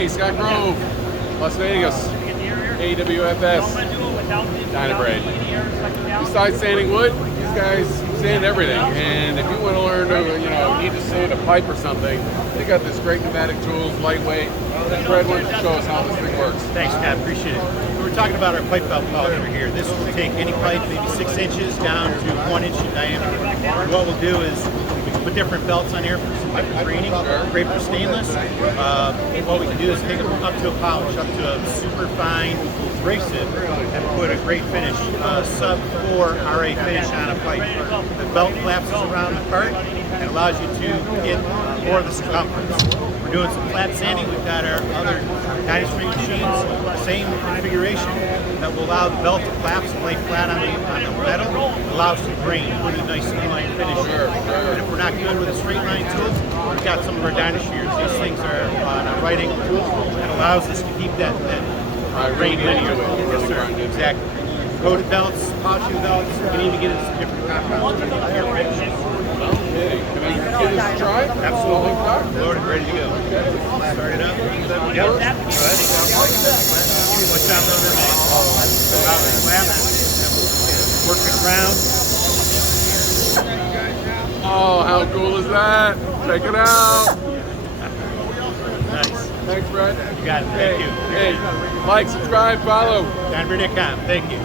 Hey, Scott Grove, Las Vegas, AWFS, Dynabrade. Besides sanding wood, these guys sand everything. And if you want to learn to, need to sand a pipe or something, they got this great pneumatic tools, lightweight. Fred, why don't you show us how this thing works? Thanks, Scott. Appreciate it. So we're talking about our pipe belt polisher here. This will take any pipe, maybe 6 inches down to 1 inch in diameter. And what we'll do is we can put different belts on here for some different graining, great for stainless. What we can do is take them up to a polish, up to a super fine abrasive, and put a great finish, sub 4 RA finish on a pipe. The belt collapses around the part and allows you to get more of the circumference. We're doing some flat sanding. We've got our other Dynabrade machines, same configuration, that will allow the belt to collapse and lay flat on the metal. It allows to grain, put a nice inline finish here. And if we're not good with a straight line tool, we've got some of our Dyna shears. These things are on a right angle tool and allows us to keep that grain linear. Yes, sir. Exactly. Coated belts, polishing belts, you can even get into different compounds. Can I give this a try? Absolutely. Loaded, ready to go. Start it up. Yep. Go ahead. Give me one shot loader. Work it around. Oh, how cool is that? Check it out. Nice. Thanks, Fred. You got it. Thank you. Hey, like, subscribe, follow. Dynabrade.com. Thank you.